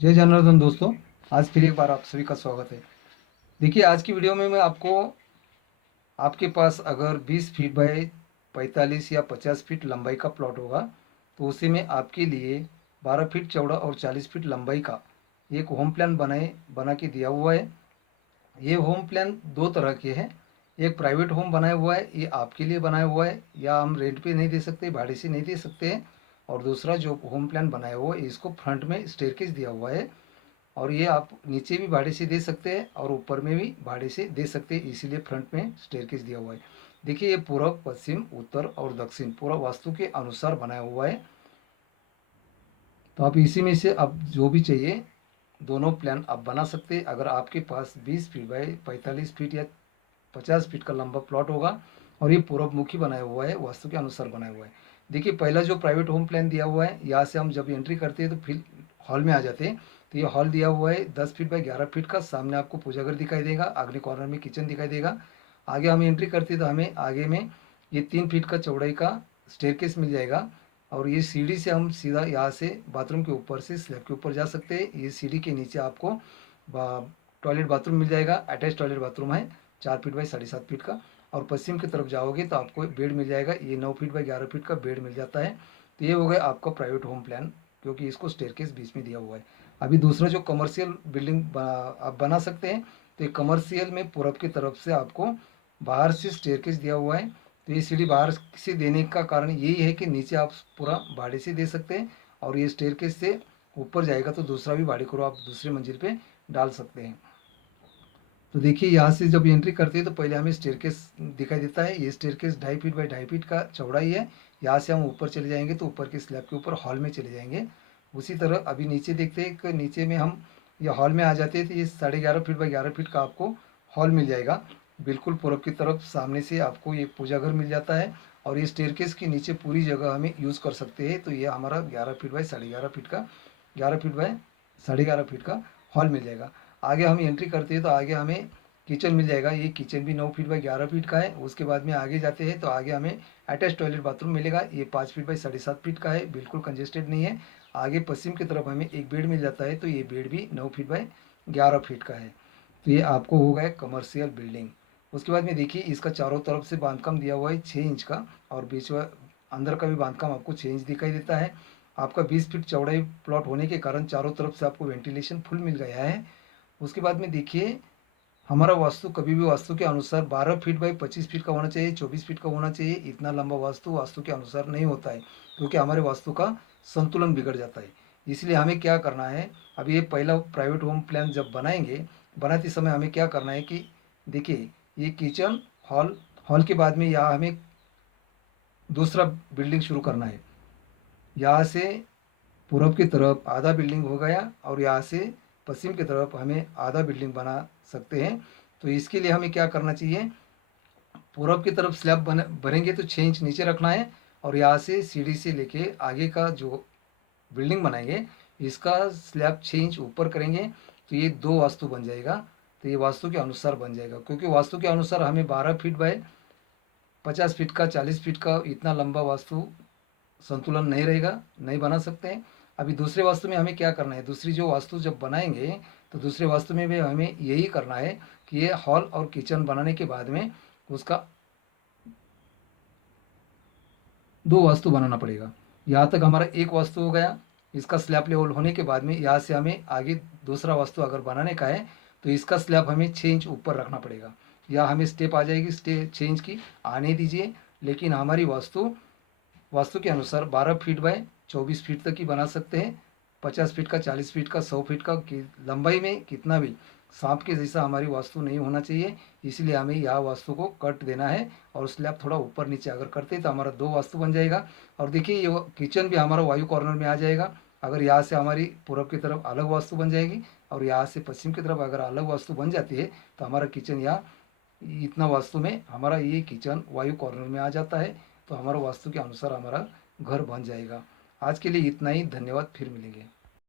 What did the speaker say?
जय जनार्दन दोस्तों। आज फिर एक बार आप सभी का स्वागत है। देखिए, आज की वीडियो में मैं आपको आपके पास अगर 20 फीट बाय 45 या 50 फीट लंबाई का प्लॉट होगा तो उसी में आपके लिए 12 फीट चौड़ा और 40 फीट लंबाई का एक होम प्लान बना के दिया हुआ है। ये होम प्लान दो तरह के हैं। एक प्राइवेट होम बनाया हुआ है, ये आपके लिए बनाया हुआ है, या हम रेंट पे नहीं दे सकते, भाड़े से नहीं दे सकते हैं। और दूसरा जो होम प्लान बनाया हुआ है इसको फ्रंट में स्टेयरकेस दिया हुआ है, और ये आप नीचे भी भाड़े से दे सकते हैं और ऊपर में भी भाड़े से दे सकते हैं, इसीलिए फ्रंट में स्टेयरकेस दिया हुआ है। देखिए, ये पूर्व पश्चिम उत्तर और दक्षिण पूरा वास्तु के अनुसार बनाया हुआ है। तो आप इसी में से आप जो भी चाहिए दोनों प्लान आप बना सकते हैं। अगर आपके पास 20 फीट बाई 45 फीट या 50 फीट का लंबा प्लॉट होगा और ये पूर्व मुखी बनाया हुआ है, वास्तु के अनुसार बनाया हुआ है। देखिए, पहला जो प्राइवेट होम प्लान दिया हुआ है, यहाँ से हम जब एंट्री करते हैं तो फिर हॉल में आ जाते हैं। तो ये हॉल दिया हुआ है 10 फीट बाई 11 फीट का। सामने आपको पूजा घर दिखाई देगा, अगले कॉर्नर में किचन दिखाई देगा। आगे हम एंट्री करते हैं तो हमें आगे में ये 3 फीट का चौड़ाई का स्टेयरकेस मिल जाएगा। और ये सीढ़ी से हम सीधा यहाँ से बाथरूम के ऊपर से स्लैब के ऊपर जा सकते हैं। ये सीढ़ी के नीचे आपको टॉयलेट बाथरूम मिल जाएगा, अटैच टॉयलेट बाथरूम है 4 फीट बाई 7.5 फीट का। और पश्चिम की तरफ जाओगे तो आपको बेड मिल जाएगा, ये 9 फीट बाई 11 फीट का बेड मिल जाता है। तो ये हो गया आपका प्राइवेट होम प्लान, क्योंकि इसको स्टेयरकेस बीच में दिया हुआ है। अभी दूसरा जो कमर्शियल बिल्डिंग आप बना सकते हैं, तो ये कमर्शियल में पूरब की तरफ से आपको बाहर से स्टेयरकेस दिया हुआ है। तो ये सीढ़ी बाहर से देने का कारण यही है कि नीचे आप पूरा भाड़े से दे सकते हैं, और ये स्टेयरकेस से ऊपर जाएगा तो दूसरा भी भाड़े को आप दूसरी मंजिल पे डाल सकते हैं। तो देखिए, यहाँ से जब एंट्री करते हैं तो पहले हमें स्टेयरकेस दिखाई देता है। ये स्टेयरकेस 2.5 फीट बाई 2.5 फीट का चौड़ाई है। यहाँ से हम ऊपर चले जाएंगे तो ऊपर के स्लैब के ऊपर हॉल में चले जाएंगे। उसी तरह अभी नीचे देखते हैं कि नीचे में हम ये हॉल में आ जाते हैं तो ये 11.5 फीट बाई 11 फीट का आपको हॉल मिल जाएगा। बिल्कुल पूरब की तरफ सामने से आपको ये पूजा घर मिल जाता है। और ये स्टेयरकेस के नीचे पूरी जगह हमें यूज़ कर सकते हैं। तो ये हमारा 11 फीट बाई 11.5 फीट का 11 फीट बाई 11.5 फीट का हॉल मिल जाएगा। आगे हम एंट्री करते हैं तो आगे हमें किचन मिल जाएगा। ये किचन भी 9 फीट बाई 11 फीट का है। उसके बाद में आगे जाते हैं तो आगे हमें अटैच टॉयलेट बाथरूम मिलेगा, ये 5 फीट बाई 7.5 फीट का है, बिल्कुल कंजेस्टेड नहीं है। आगे पश्चिम की तरफ हमें एक बेड मिल जाता है, तो ये बेड भी 9 फीट बाई 11 फीट का है। तो ये आपको हो गया कमर्शियल बिल्डिंग। उसके बाद में देखिए, इसका चारों तरफ से बांधकाम दिया हुआ है 6 इंच का, और बीच में अंदर का भी बांधकाम आपको 6 इंच दिखाई देता है। आपका 20 फीट चौड़ाई प्लॉट होने के कारण चारों तरफ से आपको वेंटिलेशन फुल मिल गया है। उसके बाद में देखिए, हमारा वास्तु कभी भी वास्तु के अनुसार 12 फीट बाई 25 फीट का होना चाहिए, 24 फीट का होना चाहिए। इतना लंबा वास्तु वास्तु के अनुसार नहीं होता है, क्योंकि हमारे वास्तु का संतुलन बिगड़ जाता है। इसलिए हमें क्या करना है, अभी ये पहला प्राइवेट होम प्लान जब बनाएंगे, बनाते समय हमें क्या करना है कि देखिए, ये किचन हॉल, हॉल के बाद में यहाँ हमें दूसरा बिल्डिंग शुरू करना है। यहाँ से पूरब की तरफ आधा बिल्डिंग हो गया, और यहाँ से पश्चिम की तरफ हमें आधा बिल्डिंग बना सकते हैं। तो इसके लिए हमें क्या करना चाहिए, पूरब की तरफ स्लैब भरेंगे तो 6 इंच नीचे रखना है। और यहाँ से सीढ़ी से लेके आगे का जो बिल्डिंग बनाएंगे, इसका स्लैब 6 इंच ऊपर करेंगे, तो ये दो वास्तु बन जाएगा। तो ये वास्तु के अनुसार बन जाएगा, क्योंकि वास्तु के अनुसार हमें 12 फीट बाय 50 फीट का 40 फीट का इतना लंबा वास्तु संतुलन नहीं रहेगा, नहीं बना सकते हैं। अभी दूसरे वास्तु में हमें क्या करना है, दूसरी जो वास्तु जब बनाएंगे तो दूसरे वास्तु में भी हमें यही करना है कि ये हॉल और किचन बनाने के बाद में उसका दो वास्तु बनाना पड़ेगा। यहाँ तक हमारा एक वास्तु हो गया। इसका स्लैब लेवल होने के बाद में यहाँ से हमें आगे दूसरा वास्तु अगर बनाने का है तो इसका स्लैब हमें 6 इंच ऊपर रखना पड़ेगा। या हमें स्टेप आ जाएगी 6 इंच की, आने दीजिए। लेकिन हमारी वास्तु वास्तु के अनुसार 12 फीट बाय 24 फीट तक ही बना सकते हैं। 50 फीट का, 40 फीट का, 100 फीट का लंबाई में कितना भी सांप के जैसा हमारी वास्तु नहीं होना चाहिए। इसलिए हमें यह वास्तु को कट देना है, और स्लैब थोड़ा ऊपर नीचे अगर करते तो हमारा दो वास्तु बन जाएगा। और देखिए, ये किचन भी हमारा वायु कॉर्नर में आ जाएगा। अगर यहाँ से हमारी पूरब की तरफ अलग वास्तु बन जाएगी और यहाँ से पश्चिम की तरफ अगर अलग वास्तु बन जाती है, तो हमारा किचन यहाँ इतना वास्तु में हमारा ये किचन वायु कॉर्नर में आ जाता है। तो हमारा वास्तु के अनुसार हमारा घर बन जाएगा। आज के लिए इतना ही, धन्यवाद, फिर मिलेंगे।